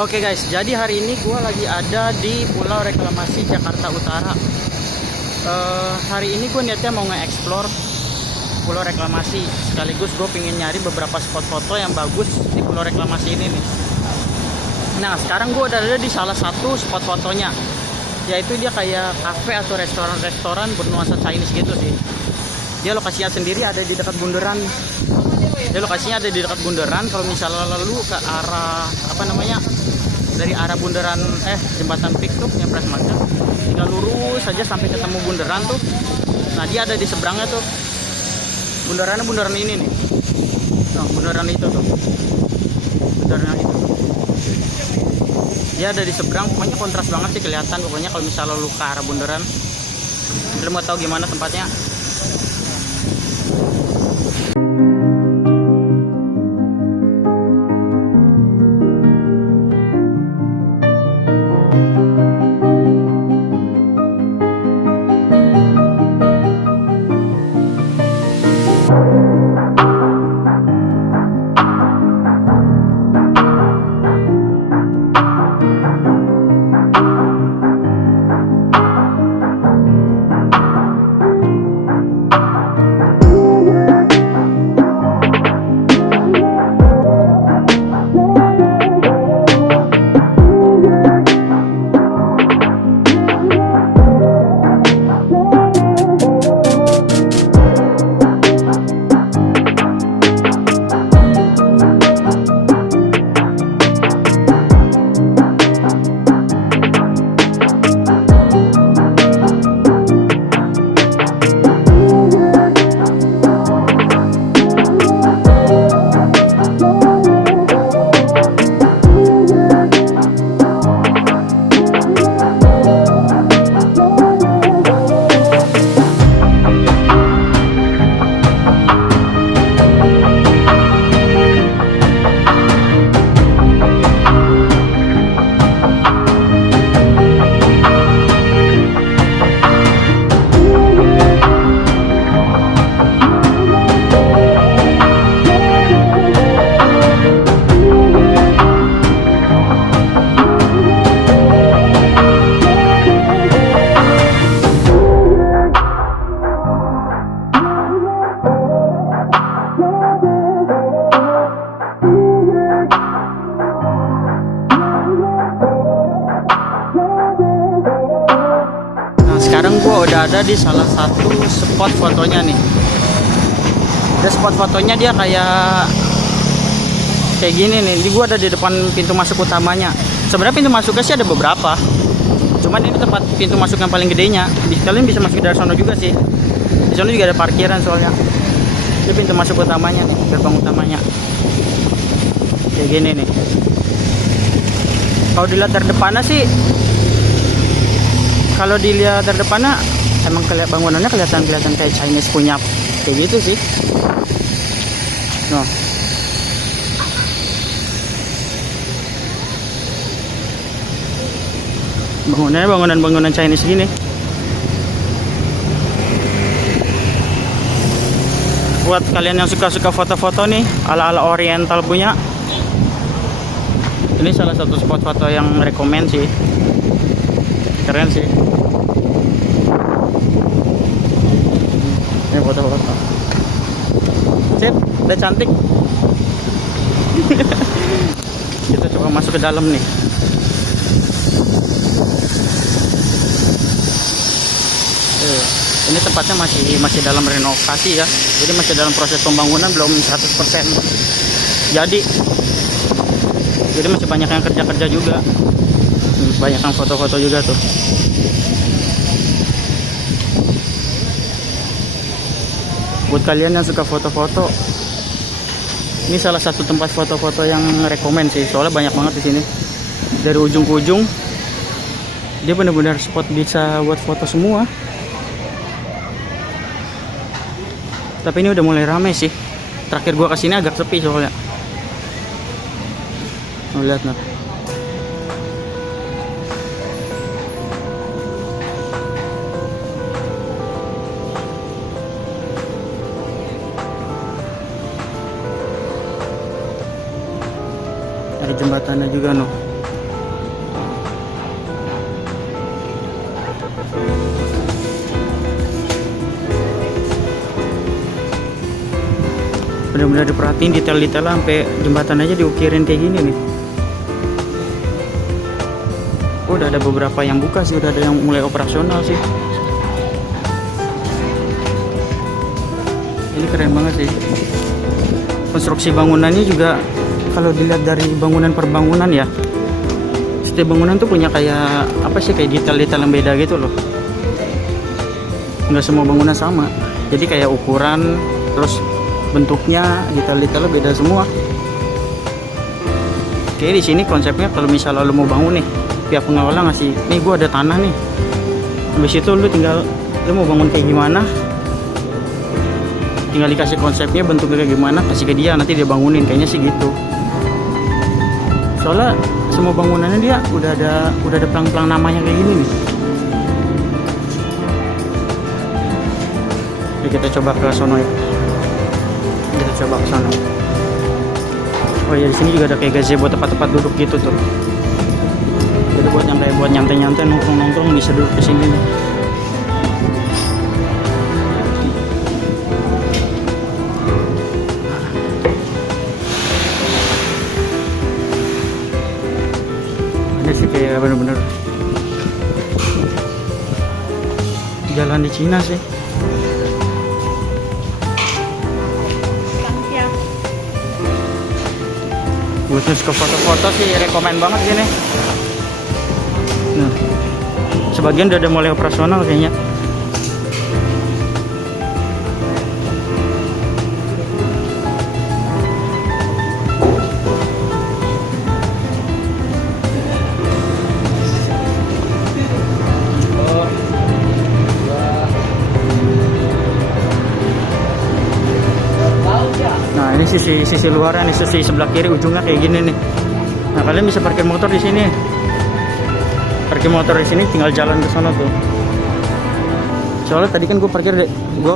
Oke guys, jadi hari ini gue lagi ada di Pulau Reklamasi Jakarta Utara. Hari ini gue niatnya mau nge-explore Pulau Reklamasi, sekaligus gue pengen nyari beberapa spot foto yang bagus di Pulau Reklamasi ini nih. Nah, sekarang gue udah ada di salah satu spot fotonya, yaitu dia kayak cafe atau restoran bernuansa Chinese gitu sih. Dia lokasinya sendiri ada di dekat bundaran. Kalau misalnya lalu ke arah dari arah bundaran jembatan Pik tuh yang Prasmaga, tinggal lurus saja sampai ketemu bundaran tuh. Nah, dia ada di seberangnya tuh. Bundaran ini nih. Nah, bundaran itu tuh. Bundaran itu. Dia ada di seberang, pokoknya kontras banget sih kelihatan pokoknya kalau misalnya lu ke arah bundaran. Lu mau tahu gimana tempatnya? Sekarang gue udah ada di salah satu spot fotonya nih. Spot fotonya dia kayak gini nih. Gue ada di depan pintu masuk utamanya. Sebenarnya pintu masuknya sih ada beberapa, cuman ini tempat pintu masuk yang paling gedenya. Kalian bisa masuk dari sana juga sih. Di sana juga ada parkiran soalnya. Ini pintu masuk utamanya nih, gerbang utamanya. Kayak gini nih. Kalau dilihat dari depannya sih, emang bangunannya kelihatan kayak Chinese punya kayak gitu sih. Noh. Bangunan Chinese gini. Buat kalian yang suka foto-foto nih ala-ala oriental punya, ini salah satu spot foto yang rekomend sih. Keren sih. Ini foto-foto. Sip, udah cantik. Kita coba masuk ke dalam nih. Ini tempatnya masih dalam renovasi ya. Jadi masih dalam proses pembangunan, belum 100%. Jadi masih banyak yang kerja juga. Banyak yang foto-foto juga tuh. Buat kalian yang suka foto-foto, ini salah satu tempat foto-foto yang rekomend sih. Soalnya banyak banget di sini. Dari ujung ke ujung, dia benar-benar spot bisa buat foto semua. Tapi ini udah mulai ramai sih. Terakhir gua kesini agak sepi soalnya. Lihat nah. Ada jembatannya juga noh. benar-benar diperhatiin detail-detail sampai jembatan aja diukirin kayak gini nih. Udah ada beberapa yang buka sih, udah ada yang mulai operasional sih. Ini keren banget sih. Konstruksi bangunannya juga kalau dilihat dari bangunan per bangunan ya, setiap bangunan tuh punya kayak apa sih, kayak detail-detail yang beda gitu loh. Nggak semua bangunan sama, jadi kayak ukuran terus bentuknya detail-detailnya beda semua. Oke, di sini konsepnya kalau misalnya lo mau bangun nih, pihak pengelola ngasih, nih gua ada tanah nih, habis itu lu tinggal lu mau bangun kayak gimana, tinggal dikasih konsepnya bentuknya kayak gimana, kasih ke dia, nanti dia bangunin, kayaknya sih gitu. Soalnya semua bangunannya dia udah ada pelang-pelang namanya kayak gini nih. Jadi kita coba ke sono ya. Kita coba ke sono. Oh ya, di sini juga ada kayak gazebo tempat-tempat duduk gitu tuh. Jadi buat yang kayak buat nyantai-nyantai, nongkrong-nongkrong bisa duduk di sini nih. Ini sih kayak bener-bener jalan di Cina sih. Buat ke foto-foto sih rekomen banget gini. Nah, sebagian udah ada mulai operasional kayaknya. Nah, ini sisi luarnya nih, sisi sebelah kiri ujungnya kayak gini nih. Nah, kalian bisa parkir motor di sini. Parkir motor di sini tinggal jalan ke sana tuh. Soalnya tadi kan gue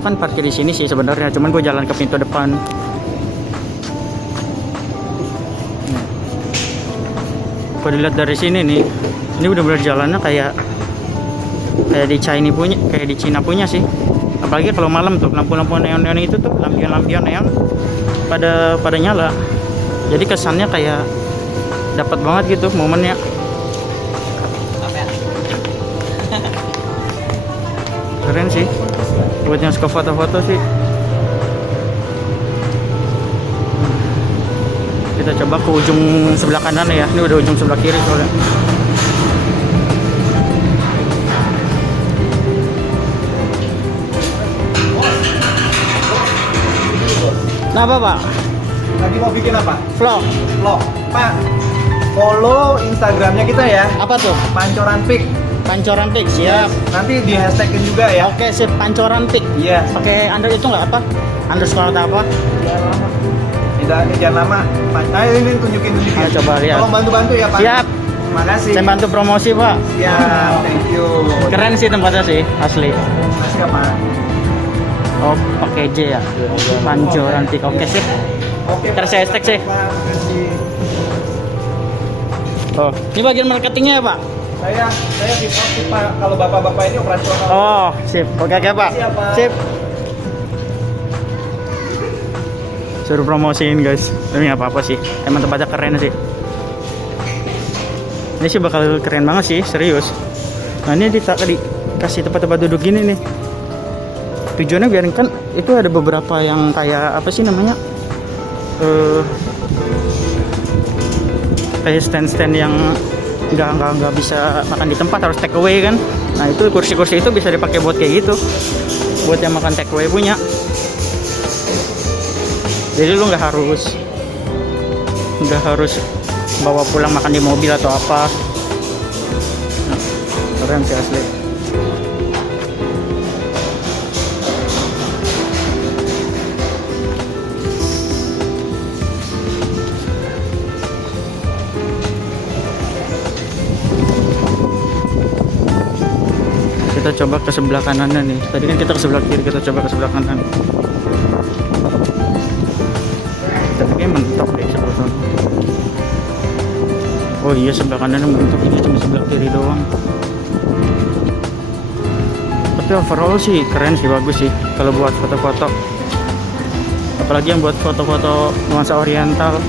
kan parkir di sini sih sebenarnya, cuman gue jalan ke pintu depan. Kalau dilihat dari sini nih, ini benar-benar jalannya kayak di Cina punya sih. Apalagi kalau malam tuh lampu-lampu neon-neon itu tuh, lampion-lampion neon pada nyala. Jadi kesannya kayak dapat banget gitu momennya. Keren sih buat yang suka foto-foto sih. Kita coba ke ujung sebelah kanan ya. Ini udah ujung sebelah kiri soalnya. Nah, apa Pak? Lagi mau bikin apa? Vlog. Vlog. Pak, follow Instagramnya kita ya. Apa tuh? Pancoran Pik. Pancoran Pik, siap. Nanti di hashtagin juga ya. Oke, sip. Pancoran Pik. Iya. Pakai under itu nggak apa? Underscore atau apa? Jangan lama. Ayo ini tunjukin. Ayo coba lihat. Tolong bantu-bantu ya Pak. Siap. Makasih. Saya bantu promosi Pak. Siap. Thank you. Keren sih tempatnya sih, asli. Makasih ya Pak. Oh, pakai J ya. Pancoran Pik. Oke sip. Oke. Ntar saya hashtag sih. Makasih. Oh, ini bagian marketingnya ya Pak? Saya tip off sih Pak. Kalau bapak-bapak ini operasional. Oh, sip. Oke Pak. Siap, Pak. Sip. Suruh promosiin guys. Tapi nggak apa-apa sih. Emang tempatnya keren sih. Ini sih bakal keren banget sih, serius. Nah, ini dikasih tempat-tempat duduk gini nih. Tujuannya biar kan itu ada beberapa yang kayak apa sih namanya? Kayak stand-stand yang nggak bisa makan di tempat, harus take away kan. Nah, itu kursi-kursi itu bisa dipakai buat kayak gitu, buat yang makan take away punya. Jadi lu nggak harus bawa pulang makan di mobil atau apa. Nah, keren sih asli. Kita coba ke sebelah kanannya nih. Tadi kan kita ke sebelah kiri, kita coba ke sebelah kanan. Tapi kayak mentok deh sebelah sana. Oh iya, sebelah kanannya mentok, ini cuma sebelah kiri doang. Tapi overall sih keren sih, bagus sih kalau buat foto-foto. apalagi yang buat foto-foto nuansa oriental.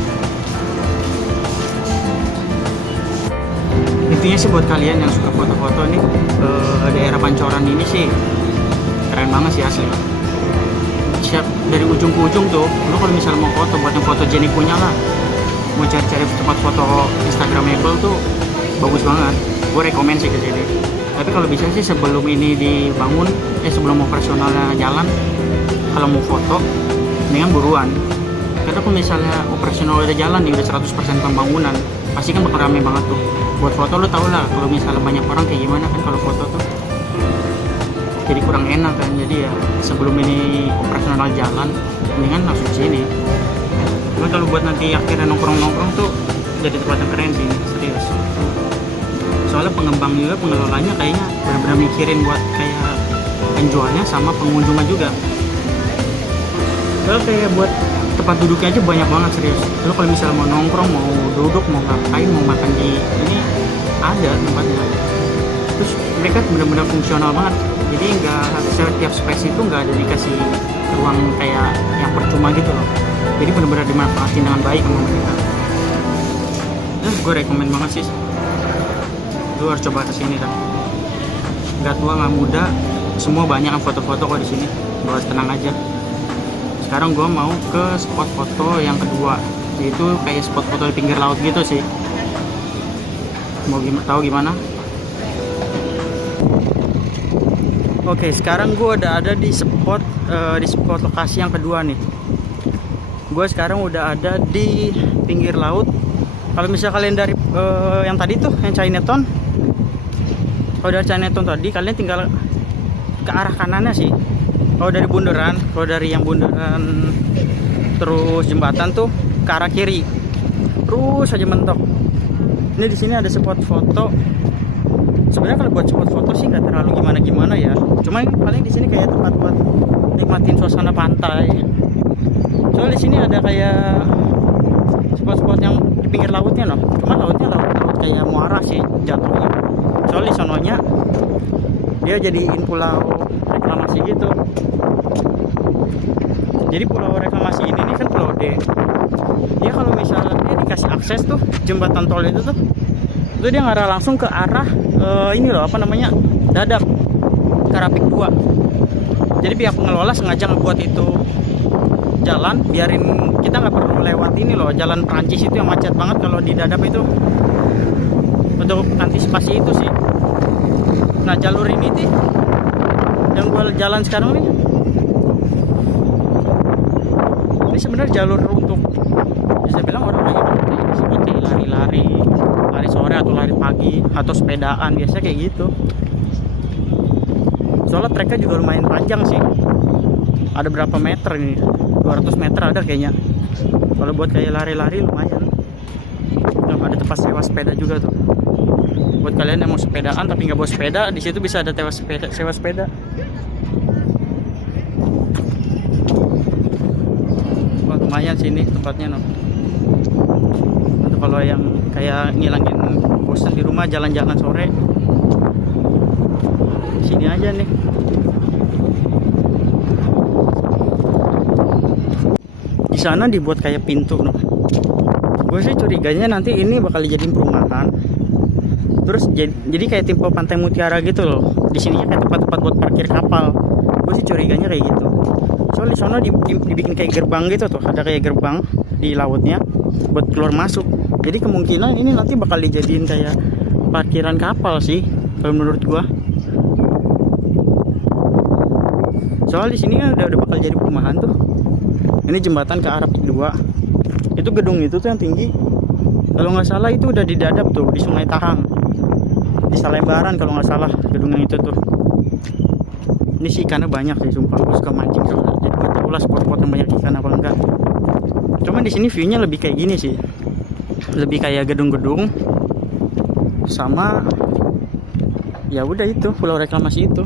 Intinya sih buat kalian yang suka foto-foto nih, daerah Pancoran ini sih keren banget sih asli. Siap dari ujung ke ujung tuh, lu kalau misalnya mau foto buat yang fotogenik punya lah, mau cari-cari tempat foto instagramable tuh bagus banget. Gue rekomen sih ke sini. Tapi kalau bisa sih sebelum ini dibangun, sebelum operasionalnya jalan, kalau mau foto mendingan buruan. Karena kalau misalnya operasional udah jalan nih, udah 100% pembangunan, pasti kan bakal rame banget tuh. Buat foto lu tau lah kalau misalnya banyak orang kayak gimana kan kalau foto tuh jadi kurang enak kan. Jadi ya sebelum ini operasional jalan mendingan langsung sini. Cuma kalau buat nanti akhirnya nongkrong-nongkrong tuh jadi tempat yang keren sih, serius. Soalnya pengembang juga, pengelolanya kayaknya benar-benar mikirin buat kayak penjualnya sama pengunjungnya juga. Soalnya kayak buat tempat duduknya aja banyak banget, serius. Lo kalau misalnya mau nongkrong, mau duduk, mau ngapain, mau makan di ini ada tempatnya. Terus mereka benar-benar fungsional banget. Jadi nggak setiap space itu nggak ada dikasih ruang kayak yang percuma gitu loh. Jadi benar-benar dimanfaatin dengan baik sama mereka. Gue rekomen banget sih. Lu harus coba kesini dah. Nggak tua nggak muda, semua banyak yang foto-foto kok di sini. Bahwa tenang aja. Sekarang gue mau ke spot foto yang kedua, yaitu kayak spot foto di pinggir laut gitu sih. Mau tahu gimana? Oke, sekarang gue udah ada di spot lokasi yang kedua nih. Gue sekarang udah ada di pinggir laut. Kalau misalnya kalian dari yang tadi tuh, yang Chinatown, kalau dari Chinatown tadi kalian tinggal ke arah kanannya sih. Kalau dari bundaran, kalau dari yang bundaran terus jembatan tuh ke arah kiri, terus aja mentok. Ini di sini ada spot foto. Sebenarnya kalau buat spot foto sih nggak terlalu gimana ya. Cuma paling di sini kayak tempat buat nikmatin suasana pantai. Soalnya di sini ada kayak spot-spot yang di pinggir lautnya loh. Cuma laut kayak muara sih jatuhnya. Soalnya di sononya dia jadiin pulau reklamasi gitu. Jadi pulau reklamasi ini nih kan pulau D. Dia kalau misalnya dia dikasih akses tuh jembatan tol itu dia ngarah langsung ke arah ini loh apa namanya Dadap ke arah Pik 2. Jadi pihak pengelola sengaja ngebuat itu jalan biarin kita nggak perlu lewat ini loh jalan Prancis itu yang macet banget kalau di Dadap itu, untuk antisipasi itu sih. Nah jalur ini sih yang gue jalan sekarang nih, ini sebenarnya jalur untuk bisa bilang orang lagi seperti lari sore atau lari pagi atau sepedaan biasa kayak gitu. Soalnya treknya juga lumayan panjang sih, ada berapa meter ini, 200 meter ada kayaknya. Kalau buat kayak lari-lari lumayan. Nah, ada tempat sewa sepeda juga tuh. Buat kalian yang mau sepedaan tapi nggak bawa sepeda, di situ bisa ada sewa sepeda. Wah, lumayan sini tempatnya noh. Untuk kalau yang kayak ngilangin bosan di rumah jalan-jalan sore, sini aja nih. Di sana dibuat kayak pintu noh. Gue sih curiganya nanti ini bakal dijadiin perumahan. Terus jadi kayak tipe Pantai Mutiara gitu loh. Di sini kayak tempat-tempat buat parkir kapal. Gue sih curiganya kayak gitu. Soalnya di sana dibikin kayak gerbang gitu tuh, ada kayak gerbang di lautnya buat keluar masuk. Jadi kemungkinan ini nanti bakal dijadiin kayak parkiran kapal sih kalau menurut gua. Soalnya di sini kan udah bakal jadi perumahan tuh. Ini jembatan ke arah Pik 2. Itu gedung itu tuh yang tinggi. Kalau nggak salah itu udah di Dadap tuh, di Sungai Tahang. Di Salembaran kalau nggak salah gedung yang itu tuh. Ini sih ikannya banyak sih, sumpah gue suka mancing soalnya. Jadi gue tahu lah spot-spot yang banyak ikan apa enggak. Cuma di sini view-nya lebih kayak gini sih. Lebih kayak gedung-gedung sama ya udah itu pulau reklamasi itu.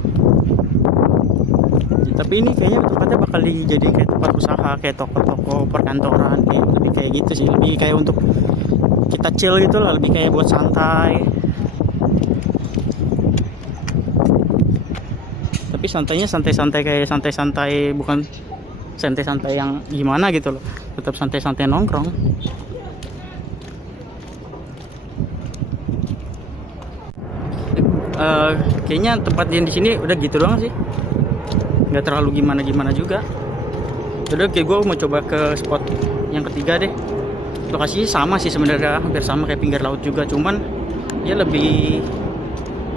Tapi ini kayaknya tempatnya bakal dijadiin kayak tempat usaha, kayak toko-toko, perkantoran, kayak lebih kayak gitu sih. Lebih kayak untuk kita chill gitu lah, lebih kayak buat santai. Tapi santainya santai-santai kayak santai-santai, bukan santai-santai yang gimana gitu loh, tetap santai-santai nongkrong. Kayaknya tempat yang di sini udah gitu doang sih, nggak terlalu gimana juga. Udah kayak gue mau coba ke spot yang ketiga deh. Lokasinya sama sih sebenarnya, hampir sama kayak pinggir laut juga, cuman dia lebih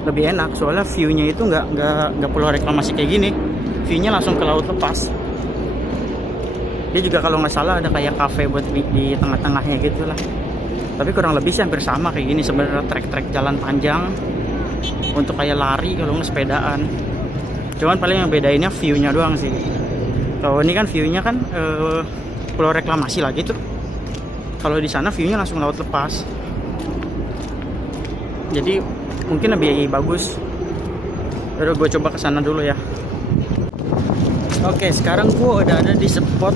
enak soalnya view-nya itu nggak pulau reklamasi kayak gini, view-nya langsung ke laut lepas. Dia juga kalau nggak salah ada kayak cafe buat di tengah-tengahnya gitu lah. Tapi kurang lebih sih hampir sama kayak gini sebenarnya, trek-trek jalan panjang untuk kayak lari kalau nggak sepedaan. Cuman paling yang bedainnya view-nya doang sih. Kalau ini kan view-nya kan pulau reklamasi lagi tuh. Kalau di sana view-nya langsung laut lepas. Jadi mungkin lebih bagus. Udah gue coba ke sana dulu ya. Oke, sekarang gue udah ada di spot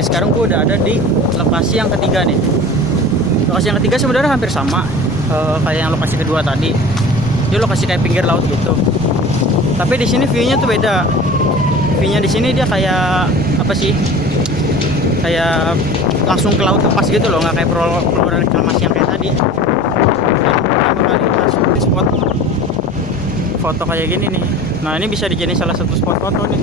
sekarang gue udah ada di lokasi yang ketiga nih. Lokasi yang ketiga sebenarnya hampir sama kayak yang lokasi kedua tadi. Dia lokasi kayak pinggir laut gitu. Tapi di sini view-nya tuh beda. View-nya di sini dia kayak apa sih? Kayak langsung ke laut lepas gitu loh, nggak kayak pulau reklamasi yang kayak tadi. Pertama kali masuk di spot foto kayak gini nih. Nah, ini bisa dijadiin salah satu spot foto nih.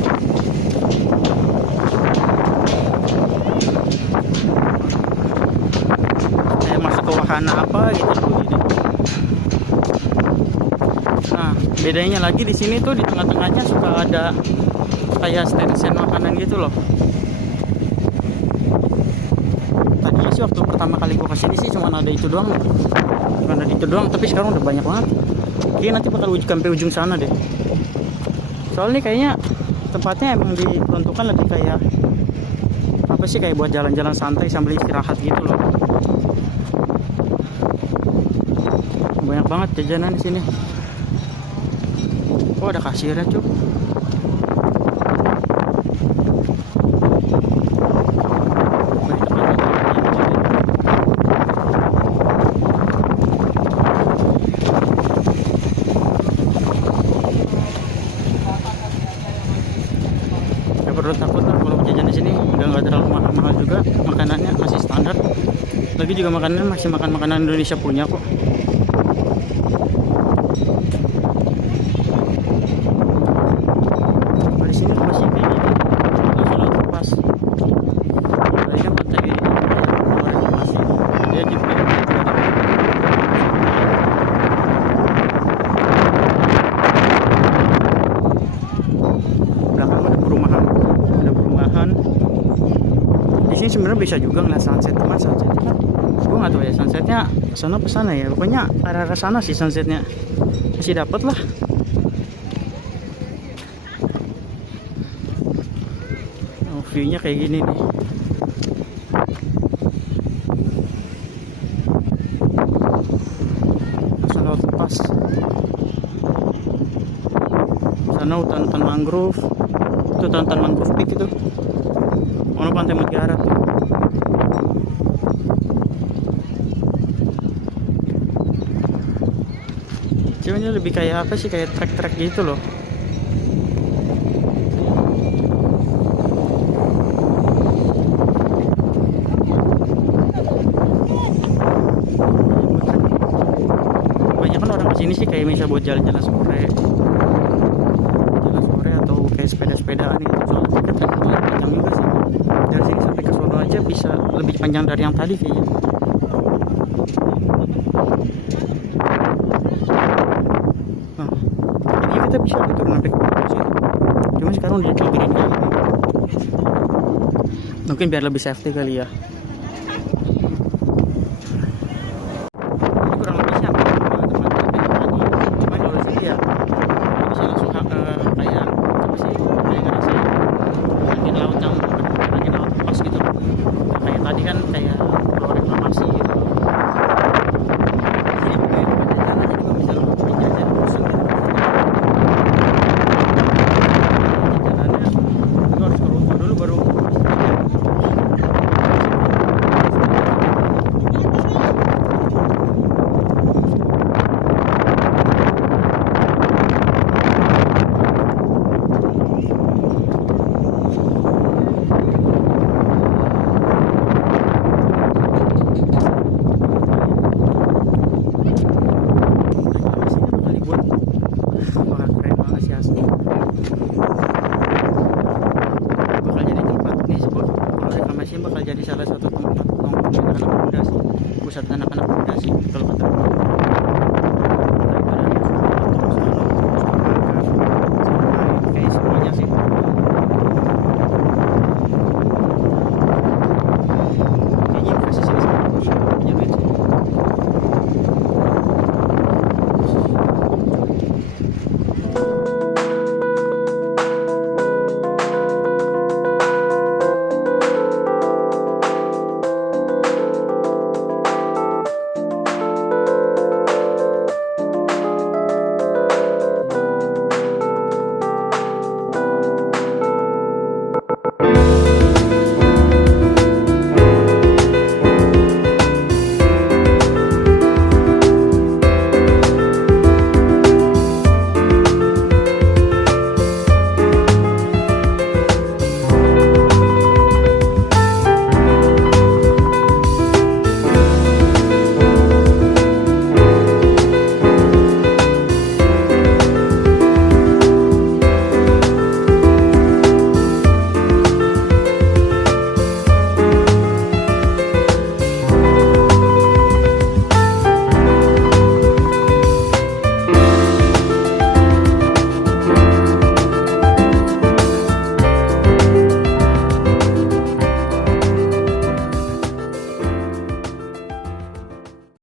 Kayak masuk ke wahana apa gitu gini. Nah, bedanya lagi di sini tuh di tengah-tengahnya suka ada kayak stand-stand makanan gitu loh. Tadinya sih waktu pertama kali gua kesini sih cuma ada itu doang, tapi sekarang udah banyak banget. Kayaknya nanti bakal sampai ujung sana deh. Soalnya kayaknya tempatnya emang diperuntukkan lebih kayak apa sih, kayak buat jalan-jalan santai sambil istirahat gitu loh. Banyak banget jajanan di sini. Oh, ada kasirnya cuy. Perlu takut lah kalau jajan di sini, nggak terlalu mahal juga, makanannya masih standar. Lagi juga makanannya masih makanan Indonesia punya kok. Di sini masih kayak gini, langsung laut lepas. Tadi kan pantai masih dia juga belakang ada perumahan. Di sini sebenarnya bisa juga ngeliat sunset, cuman sunsetnya kan gue nggak tahu ya sunsetnya sana pesana ya, pokoknya arah sana sih sunsetnya masih dapet lah. Oh, view-nya kayak gini nih. Langsung laut lepas. Sana hutan mangrove, itu hutan mangrove peak itu. Ono Pantai Mutiara tuh. Cuman ini lebih kayak apa sih, kayak trek-trek gitu loh. Banyak kan orang kesini sih kayak bisa buat jalan-jalan sore atau kayak sepeda-sepedaan gitu. Soalnya trek panjang juga sih. Dari sini sampai ke sono aja bisa lebih panjang dari yang tadi kayaknya. Nah, ini kita bisa turun sampai ke bawah sih. Cuma sekarang udah keliling kali. Mungkin biar lebih safety kali ya. Ini kurang lebih sih hampir sama tempat tadi. Cuma kalau di sini ya bisa langsung kayak apa sih, kayak ngerasain angin laut lepas gitu. Nah, kayak tadi kan kayak pulau reklamasi gitu. Jadi juga jalan juga bisa lebih jajan bosan gitu. Jalannya itu harus ke rumah dulu baru reklamasi kalau kata gua.